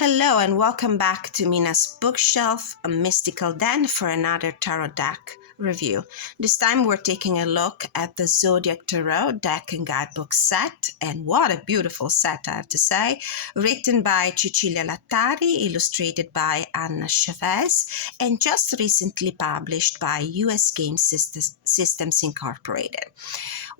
Hello and welcome back to Mina's Bookshelf, a mystical den for another tarot deck review. This time we're taking a look at the Zodiac Tarot deck and guidebook set, and what a beautiful set, I have to say, written by Cinzia Lattari, illustrated by Ana Chavez, and just recently published by US Game Systems Incorporated.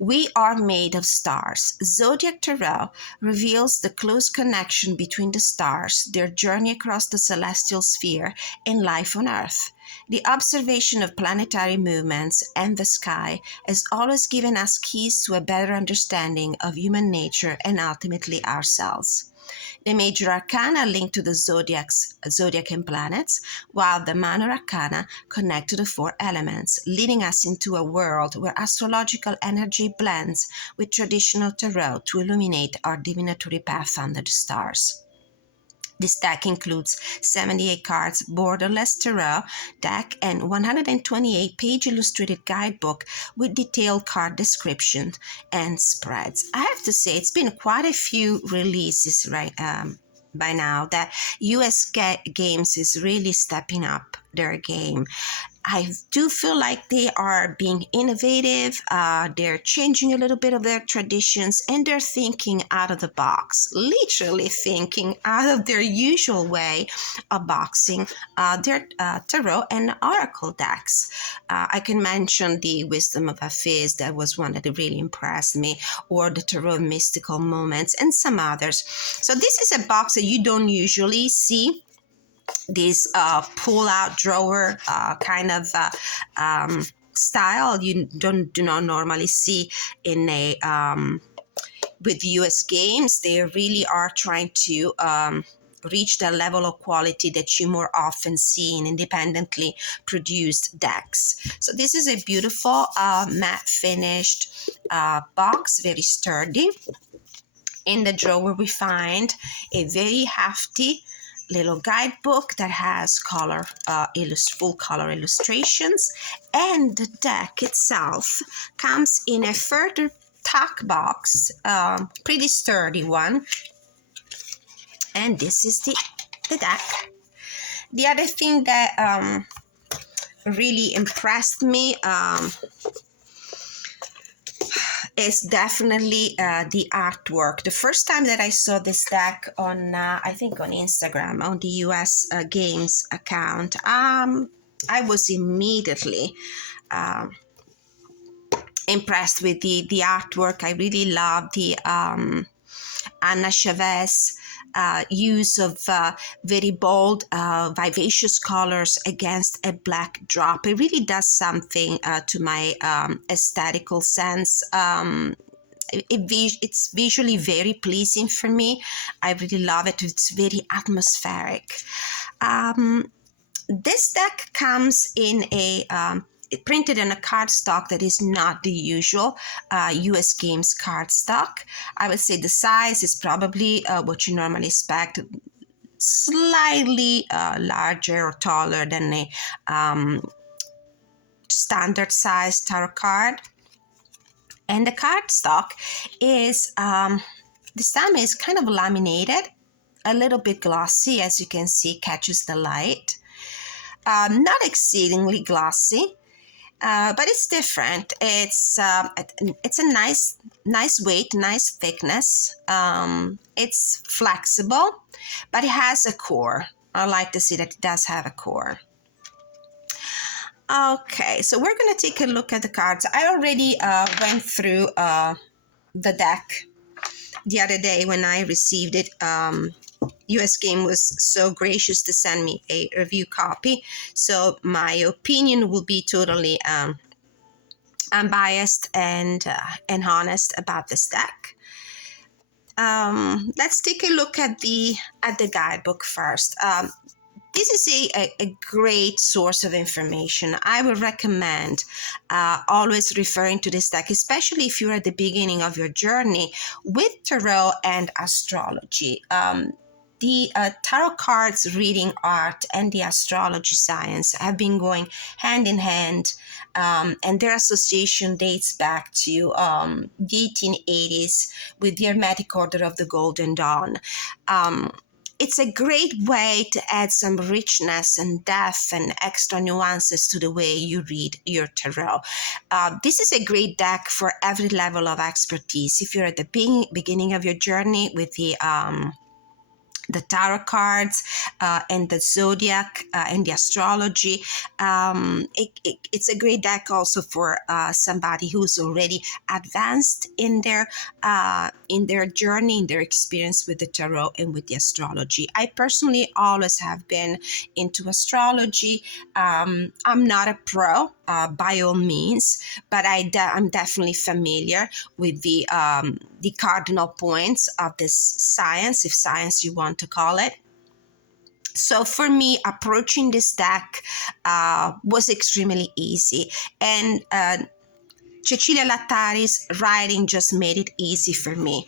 We are made of stars. Zodiac Tarot reveals the close connection between the stars, their journey across the celestial sphere, and life on Earth. The observation of planetary movements and the sky has always given us keys to a better understanding of human nature and ultimately ourselves. The major arcana link to the zodiac and planets, while the minor arcana connect to the four elements, leading us into a world where astrological energy blends with traditional tarot to illuminate our divinatory path under the stars. This deck includes 78 cards borderless tarot deck and 128-page illustrated guidebook with detailed card descriptions and spreads. I have to say, it's been quite a few releases by now that US Games is really stepping up their game. I do feel like they are being innovative, they're changing a little bit of their traditions, and they're thinking out of the box, literally thinking out of their usual way of boxing their tarot and oracle decks. I can mention the Wisdom of Hafiz, that was one that really impressed me, or the Tarot Mystical Moments, and some others. So this is a box that you don't usually see. This pull-out drawer kind of style you do not normally see in a with US Games. They really are trying to reach the level of quality that you more often see in independently produced decks. So this is a beautiful matte finished box, very sturdy. In the drawer we find a very hefty little guidebook that has full color illustrations, and the deck itself comes in a further tuck box, pretty sturdy one, and this is the deck. The other thing that really impressed me is definitely the artwork. The first time that I saw this deck on, I think on Instagram, on the US Games account, I was immediately impressed with the artwork. I really love the Ana Chavez use of very bold, vivacious colors against a black drop. It really does something to my aesthetical sense. It's visually very pleasing for me. I really love it. It's very atmospheric. This deck comes in a printed in a cardstock that is not the usual US Games cardstock. I would say the size is probably what you normally expect, slightly larger or taller than a standard size tarot card. And the cardstock is, this time is kind of laminated, a little bit glossy, as you can see, catches the light. Not exceedingly glossy. But it's different. It's a nice weight, nice thickness. It's flexible, but it has a core. I like to see that it does have a core. Okay, so we're going to take a look at the cards. I already went through the deck the other day when I received it. US Game was so gracious to send me a review copy, so my opinion will be totally unbiased and honest about this deck. Let's take a look at the guidebook first. This is a great source of information. I would recommend always referring to this deck, especially if you're at the beginning of your journey with tarot and astrology. The tarot cards reading art and the astrology science have been going hand in hand, and their association dates back to the 1880s with the Hermetic Order of the Golden Dawn. it's a great way to add some richness and depth and extra nuances to the way you read your tarot. This is a great deck for every level of expertise. If you're at the beginning of your journey with the tarot cards and the zodiac and the astrology. It's a great deck also for somebody who's already advanced in their journey, in their experience with the tarot and with the astrology. I personally always have been into astrology. I'm not a pro by all means, but I'm definitely familiar with the cardinal points of this science, if science you want to call it. So for me, approaching this deck was extremely easy, and Cinzia Lattari's writing just made it easy for me.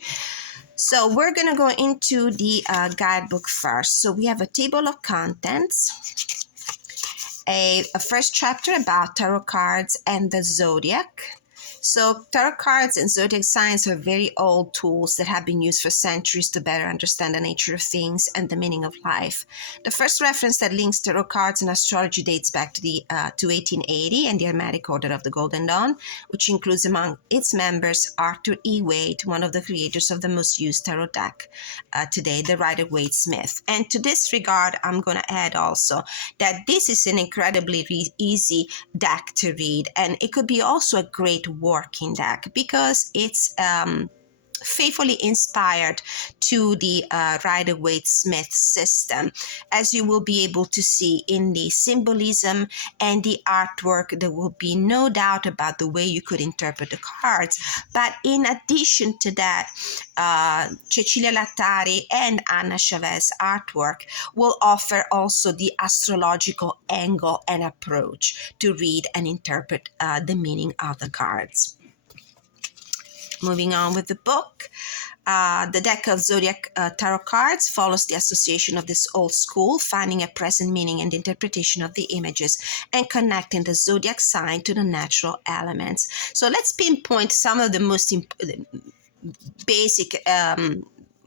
So we're going to go into the guidebook first. So we have a table of contents, a first chapter about tarot cards and the zodiac. So tarot cards and zodiac signs are very old tools that have been used for centuries to better understand the nature of things and the meaning of life. The first reference that links tarot cards and astrology dates back to 1880 and the Hermetic Order of the Golden Dawn, which includes among its members Arthur E. Wade, one of the creators of the most used tarot deck today, the Rider-Waite Smith. And to this regard, I'm going to add also that this is an incredibly easy deck to read, and it could be also a great working deck because it's faithfully inspired to the Rider-Waite Smith system, as you will be able to see in the symbolism and the artwork. There will be no doubt about the way you could interpret the cards. But in addition to that, Cinzia Lattari and Ana Chavez artwork will offer also the astrological angle and approach to read and interpret the meaning of the cards. Moving on with the book, the deck of Zodiac Tarot cards follows the association of this old school, finding a present meaning and interpretation of the images and connecting the zodiac sign to the natural elements. So let's pinpoint some of the most basic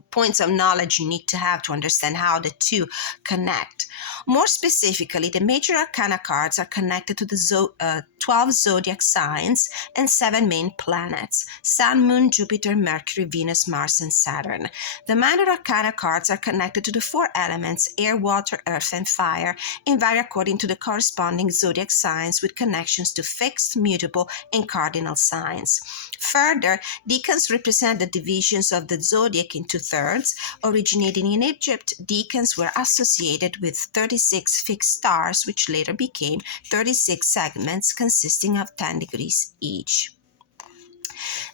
points of knowledge you need to have to understand how the two connect. More specifically, the major arcana cards are connected to the 12 zodiac signs and 7 main planets: Sun, Moon, Jupiter, Mercury, Venus, Mars, and Saturn. The minor arcana cards are connected to the 4 elements: air, water, earth, and fire, and vary according to the corresponding zodiac signs with connections to fixed, mutable, and cardinal signs. Further, decans represent the divisions of the zodiac into thirds. Originating in Egypt, decans were associated with 36 fixed stars, which later became 36 segments consisting of 10 degrees each.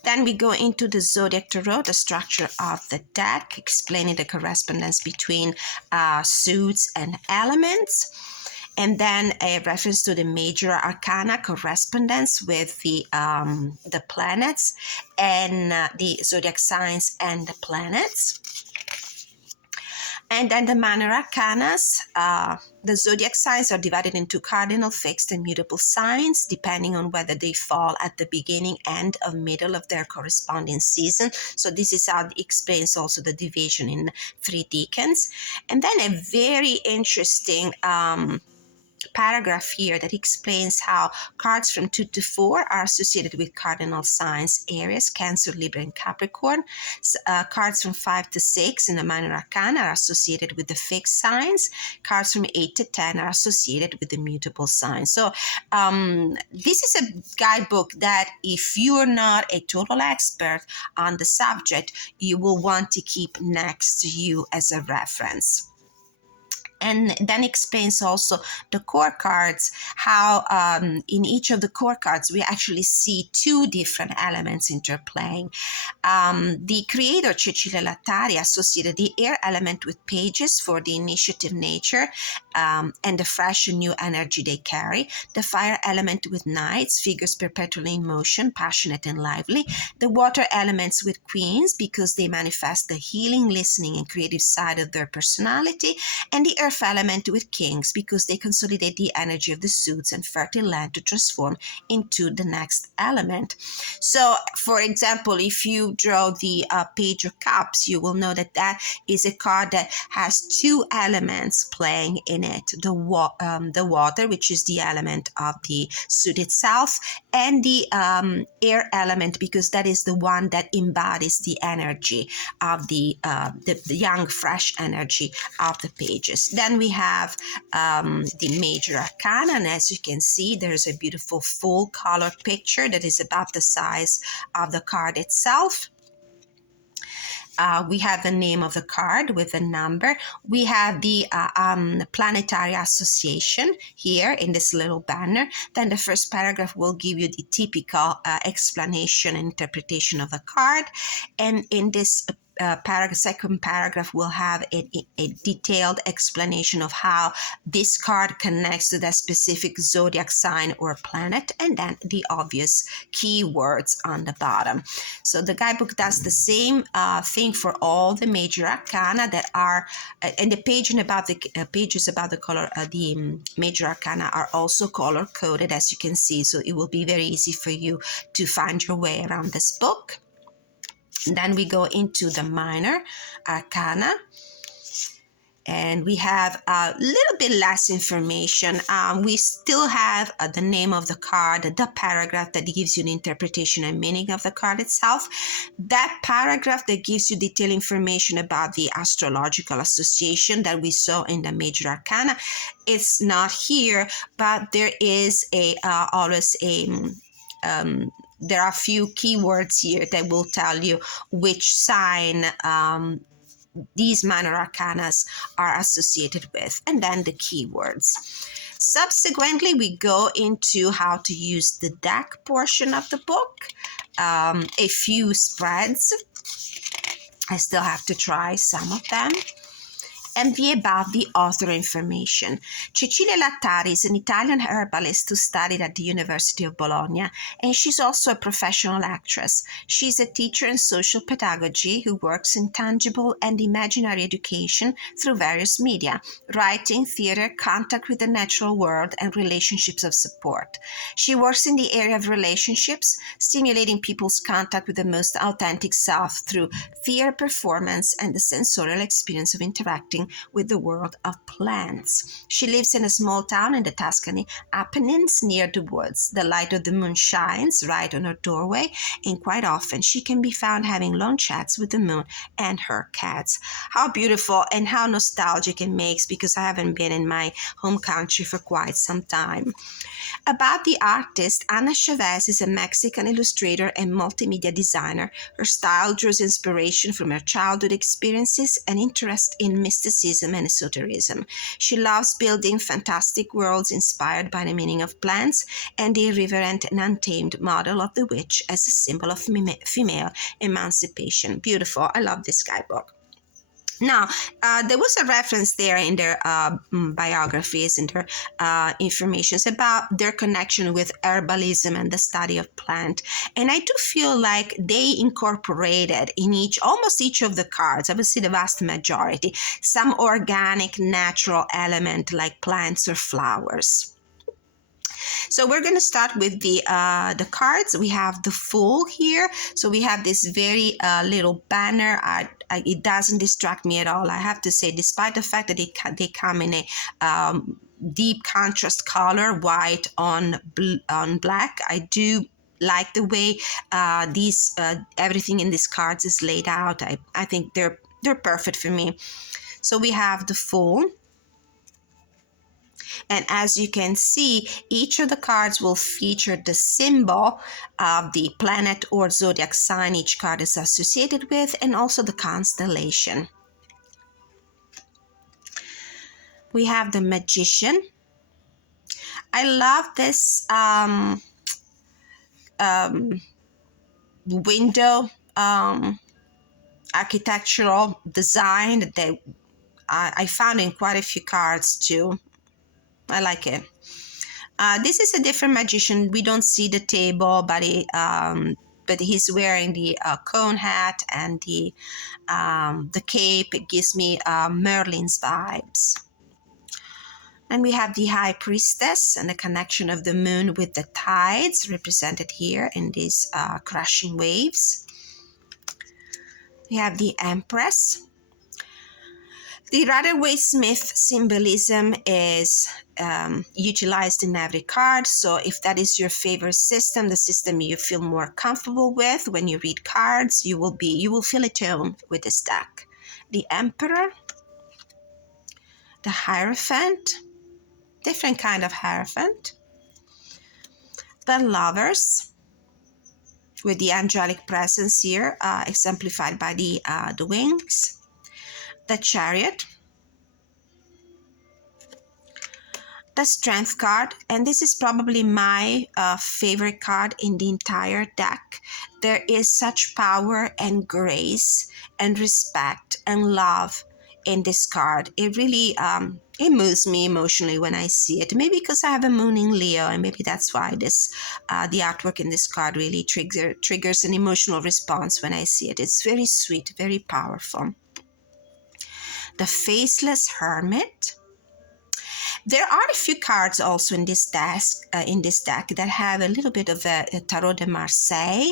Then we go into the Zodiac Tarot, the structure of the deck, explaining the correspondence between suits and elements. And then a reference to the major arcana correspondence with the planets and the zodiac signs and the planets. And then the minor arcanas, the zodiac signs are divided into cardinal, fixed, and mutable signs, depending on whether they fall at the beginning, end, or middle of their corresponding season. So this is how it explains also the division in 3 decans. And then a very interesting paragraph here that explains how cards from 2 to 4 are associated with cardinal signs: Aries, Cancer, Libra, and Capricorn. Cards from 5 to 6 in the minor arcana are associated with the fixed signs. Cards from 8 to 10 are associated with the mutable signs. So this is a guidebook that if you're not a total expert on the subject, you will want to keep next to you as a reference. And then explains also the core cards, how in each of the core cards we actually see 2 different elements interplaying. The creator, Cinzia Lattari, associated the air element with pages for the initiative nature and the fresh and new energy they carry. The fire element with knights, figures perpetually in motion, passionate and lively. The water elements with queens because they manifest the healing, listening, and creative side of their personality. And the earth earth element with kings because they consolidate the energy of the suits and fertile land to transform into the next element. So, for example, if you draw the Page of Cups, you will know that that is a card that has two elements playing in it: the water, which is the element of the suit itself, and the air element, because that is the one that embodies the energy of the young, fresh energy of the pages. Then we have the major arcana, and as you can see, there's a beautiful full color picture that is about the size of the card itself. We have the name of the card with the number. We have the planetary association here in this little banner. Then the first paragraph will give you the typical explanation and interpretation of the card. And in this second paragraph will have a detailed explanation of how this card connects to that specific zodiac sign or planet, and then the obvious keywords on the bottom. So the guidebook does the same thing for all the major arcana that are, and the pages about the color, the major arcana are also color coded, as you can see. So it will be very easy for you to find your way around this book. Then we go into the minor arcana, and we have a little bit less information. We still have the name of the card, the paragraph that gives you the interpretation and meaning of the card itself. That paragraph that gives you detailed information about the astrological association that we saw in the major arcana, it's not here, but there is always a there are a few keywords here that will tell you which sign these minor arcanas are associated with, and then the keywords. Subsequently, we go into how to use the deck portion of the book. A few spreads. I still have to try some of them. And the above the author information. Cinzia Lattari is an Italian herbalist who studied at the University of Bologna, and she's also a professional actress. She's a teacher in social pedagogy who works in tangible and imaginary education through various media: writing, theater, contact with the natural world, and relationships of support. She works in the area of relationships, stimulating people's contact with the most authentic self through theater performance and the sensorial experience of interacting with the world of plants. She lives in a small town in the Tuscany Apennines near the woods. The light of the moon shines right on her doorway, and quite often she can be found having long chats with the moon and her cats. How beautiful and how nostalgic it makes, because I haven't been in my home country for quite some time. About the artist, Ana Chavez is a Mexican illustrator and multimedia designer. Her style draws inspiration from her childhood experiences and interest in mysticism and esotericism. She loves building fantastic worlds inspired by the meaning of plants and the irreverent and untamed model of the witch as a symbol of female emancipation. Beautiful. I love this guidebook. Now, there was a reference there in their biographies and their informations about their connection with herbalism and the study of plant. And I do feel like they incorporated in almost each of the cards, I would say the vast majority, some organic, natural element like plants or flowers. So we're going to start with the cards. We have the Fool here. So we have this very little banner. It doesn't distract me at all, I have to say, despite the fact that they come in a deep contrast color, white on black. I do like the way everything in these cards is laid out. I think they're perfect for me. So we have the Fool. And as you can see, each of the cards will feature the symbol of the planet or zodiac sign each card is associated with, and also the constellation. We have the Magician. I love this window architectural design that I found in quite a few cards too. I like it. This is a different magician. We don't see the table, but he's wearing the cone hat and the cape. It gives me Merlin's vibes. And we have the High Priestess and the connection of the moon with the tides represented here in these crashing waves. We have the Empress. The Rider-Waite-Smith symbolism is utilized in every card. So if that is your favorite system, the system you feel more comfortable with when you read cards, you will feel at home with this deck. The Emperor, the Hierophant, different kind of Hierophant, the Lovers, with the angelic presence here, exemplified by the wings, the Chariot, the Strength card, and this is probably my favorite card in the entire deck. There is such power and grace and respect and love in this card. It really it moves me emotionally when I see it. Maybe because I have a moon in Leo, and maybe that's why this the artwork in this card really triggers an emotional response when I see it. It's very sweet, very powerful. The Faceless Hermit. There are a few cards also in this deck that have a little bit of a Tarot de Marseille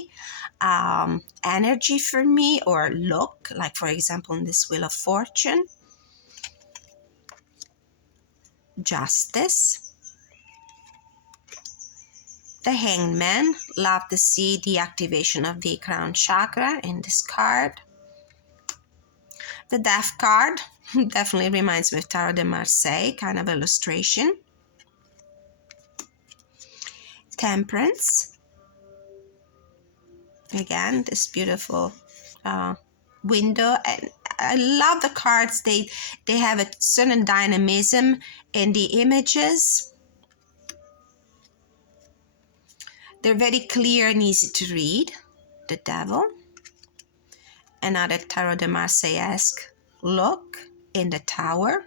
energy for me, or look, like for example in this Wheel of Fortune. Justice. The Hangman. Love to see the activation of the crown chakra in this card. The Death card definitely reminds me of Tarot de Marseille kind of illustration. Temperance. Again, this beautiful window. And I love the cards. They have a certain dynamism in the images. They're very clear and easy to read. The Devil. Another Tarot de Marseille-esque look in the Tower.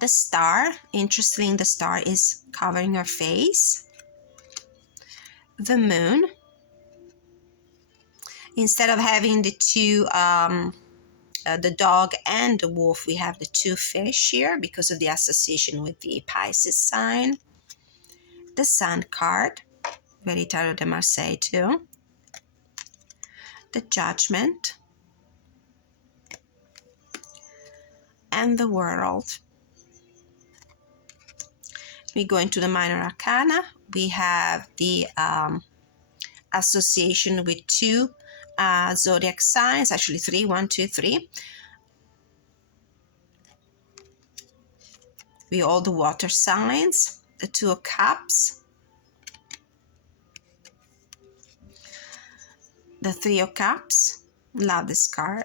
The Star. Interestingly, the star is covering her face. The Moon. Instead of having the two, the dog and the wolf, we have the two fish here because of the association with the Pisces sign. The Sun card. Very Tarot de Marseille too. The Judgment. And the World. We go into the Minor Arcana. We have the association with two zodiac signs, actually three, 1, 2, 3. We all the water signs, the Two of Cups, the Three of Cups. Love this card.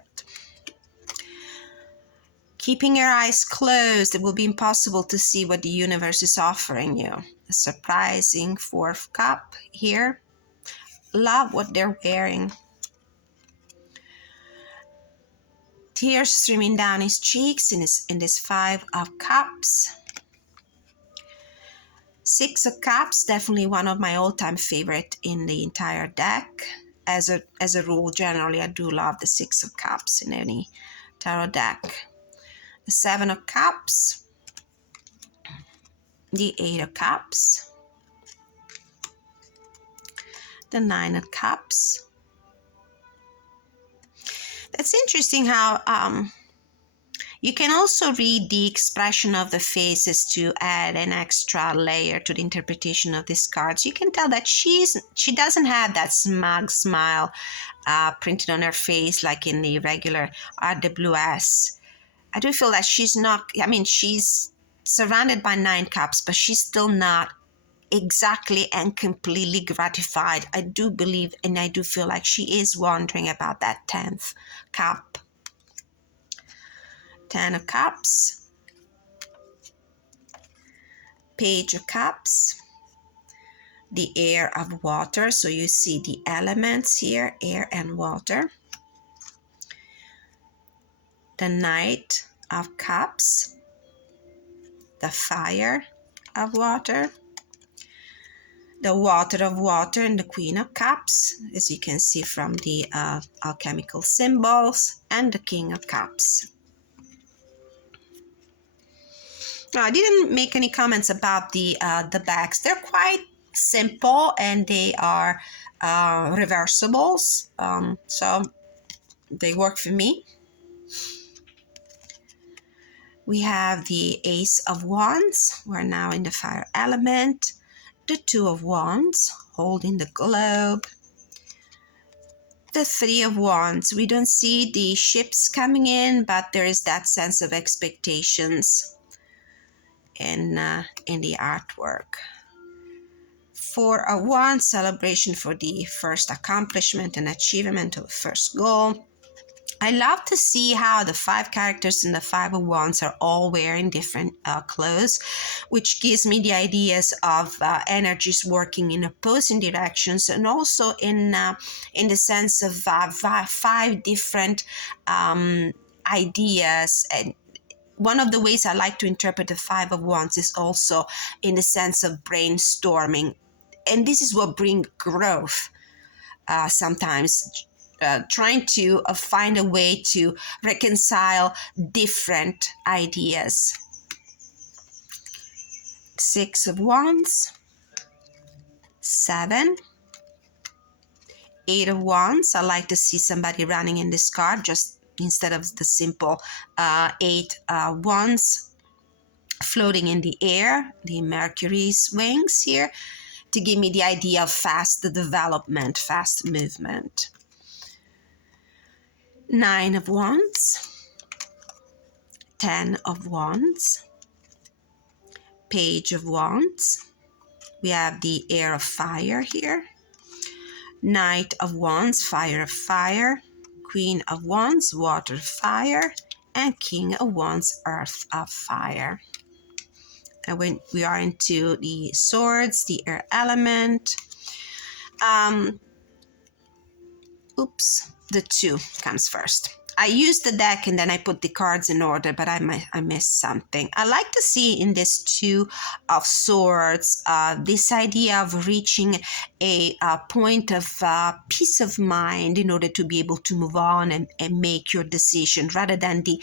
Keeping your eyes closed, it will be impossible to see what the universe is offering you. A surprising Fourth Cup here. Love what they're wearing. Tears streaming down his cheeks in this Five of Cups. Six of Cups, definitely one of my all-time favorite in the entire deck. As a rule, generally, I do love the Six of Cups in any tarot deck. The Seven of Cups, the Eight of Cups, the Nine of Cups. That's interesting how you can also read the expression of the faces to add an extra layer to the interpretation of these cards. You can tell that she doesn't have that smug smile printed on her face like in the regular RWS. I do feel that she's not, I mean, she's surrounded by 9 cups, but she's still not exactly and completely gratified. I do believe and I do feel like she is wondering about that 10th cup. 10 of Cups, Page of Cups, the Air of Water. So you see the elements here, air and water. The Knight of Cups, the Fire of Water, the Water of Water, and the Queen of Cups, as you can see from the alchemical symbols, and the King of Cups. I didn't make any comments about the backs. They're quite simple and they are reversibles, so they work for me. We have the Ace of Wands. We're now in the fire element. The Two of Wands, holding the globe. The Three of Wands. We don't see the ships coming in, but there is that sense of expectations in the artwork. Four of Wands, celebration for the first accomplishment and achievement of the first goal. I love to see how the five characters in the Five of Wands are all wearing different clothes, which gives me the ideas of energies working in opposing directions, and also in the sense of five different ideas. And one of the ways I like to interpret the Five of Wands is also in the sense of brainstorming, and this is what brings growth. Sometimes trying to find a way to reconcile different ideas. Six of Wands, seven, Eight of Wands. I like to see somebody running in this card, just instead of the simple eight wands floating in the air, the Mercury's wings here, to give me the idea of fast development, fast movement. Nine of Wands, 10 of Wands, Page of Wands. We have the air of fire here. Knight of Wands, fire of fire. Queen of Wands, water of fire. And King of Wands, earth of fire. And when we are into the swords, the air element. The two comes first. I used the deck and then I put the cards in order, but I missed something. I like to see in this Two of Swords this idea of reaching a point of peace of mind in order to be able to move on and make your decision, rather than the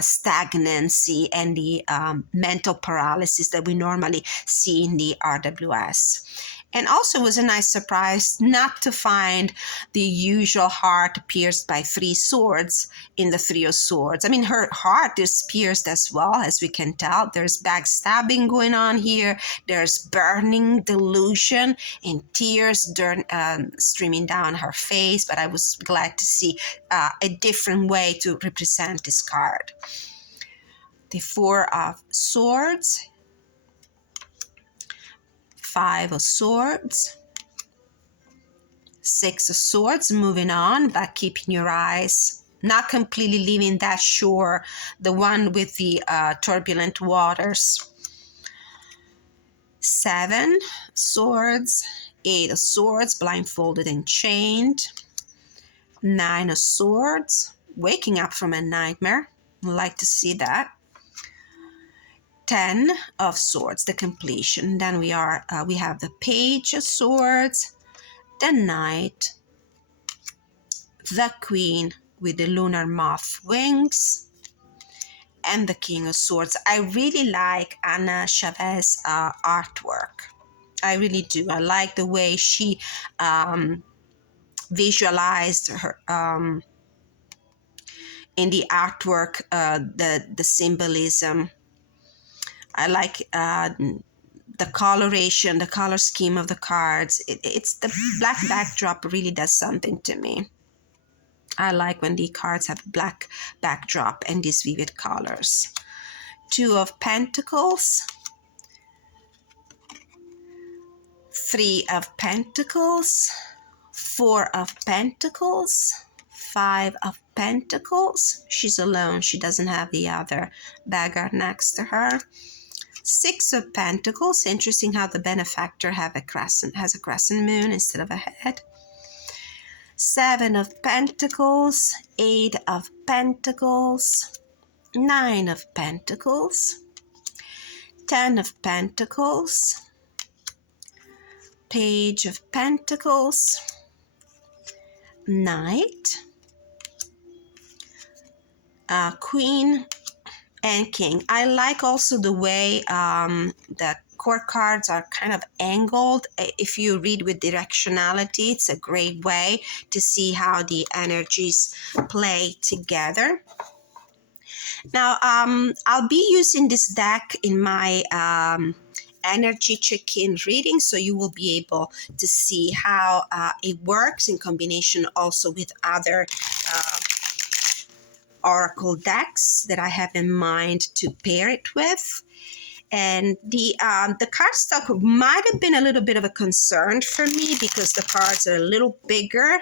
stagnancy and the mental paralysis that we normally see in the RWS. And also it was a nice surprise not to find the usual heart pierced by three swords in the Three of Swords. I mean, her heart is pierced as well, as we can tell. There's backstabbing going on here. There's burning delusion and tears streaming down her face. But I was glad to see a different way to represent this card. The Four of Swords, Five of Swords, Six of Swords, moving on, but keeping your eyes, not completely leaving that shore, the one with the turbulent waters. Seven Swords, Eight of Swords, blindfolded and chained. Nine of Swords, waking up from a nightmare. I'd like to see that. 10 of Swords, the completion. Then we have the Page of Swords, the Knight, the Queen with the lunar moth wings, and the King of Swords. I really like Ana Chavez artwork. I really do. I like the way she visualized her in the artwork, the symbolism. I like the coloration, the color scheme of the cards. It's the black backdrop really does something to me. I like when the cards have black backdrop and these vivid colors. Two of Pentacles, Three of Pentacles, Four of Pentacles, Five of Pentacles. She's alone. She doesn't have the other beggar next to her. Six of Pentacles. Interesting how the benefactor has a crescent moon instead of a head. Seven of Pentacles, Eight of Pentacles, Nine of Pentacles, 10 of Pentacles, Page of Pentacles, Knight, Queen and King. I like also the way the court cards are kind of angled. If you read with directionality, it's a great way to see how the energies play together. Now, I'll be using this deck in my energy check-in reading, so you will be able to see how it works in combination also with other oracle decks that I have in mind to pair it with. And the cardstock might have been a little bit of a concern for me because the cards are a little bigger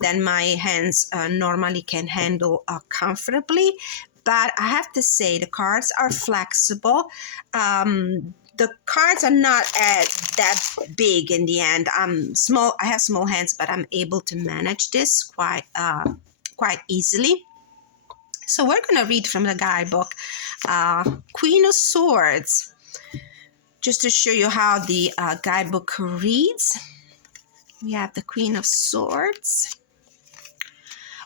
than my hands normally can handle comfortably. But I have to say the cards are flexible. The cards are not that big in the end. Small. I have small hands, but I'm able to manage this quite easily. So we're going to read from the guidebook, Queen of Swords, just to show you how the guidebook reads. We have the Queen of Swords.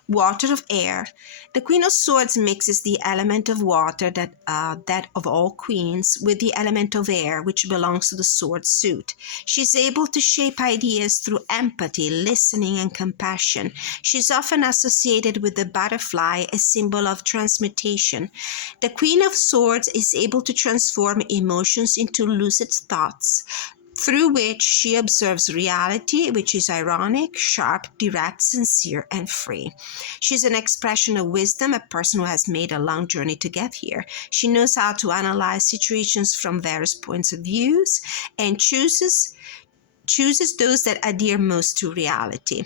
Water of air. The Queen of Swords mixes the element of water, that of all queens, with the element of air, which belongs to the sword suit. She's able to shape ideas through empathy, listening, and compassion. She's often associated with the butterfly, a symbol of transmutation. The Queen of Swords is able to transform emotions into lucid thoughts, through which she observes reality, which is ironic, sharp, direct, sincere, and free. She's an expression of wisdom, a person who has made a long journey to get here. She knows how to analyze situations from various points of views and chooses those that adhere most to reality.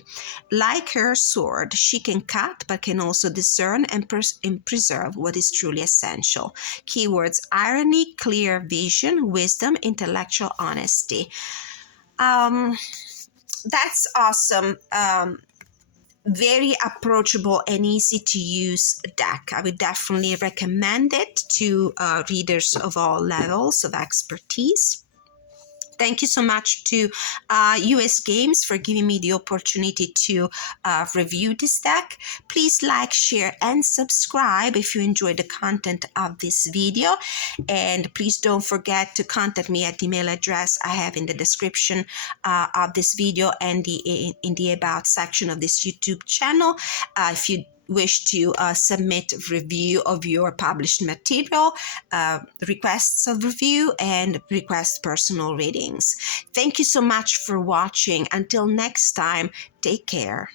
Like her sword, she can cut but can also discern and preserve what is truly essential. Keywords: irony, clear vision, wisdom, intellectual honesty. That's awesome. Very approachable and easy to use deck. I would definitely recommend it to readers of all levels of expertise. Thank you so much to US Games for giving me the opportunity to review this deck. Please like, share, and subscribe if you enjoyed the content of this video. And please don't forget to contact me at the email address I have in the description of this video and in the About section of this YouTube channel. If you wish to submit review of your published material, requests of review, and request personal readings. Thank you so much for watching. Until next time, take care.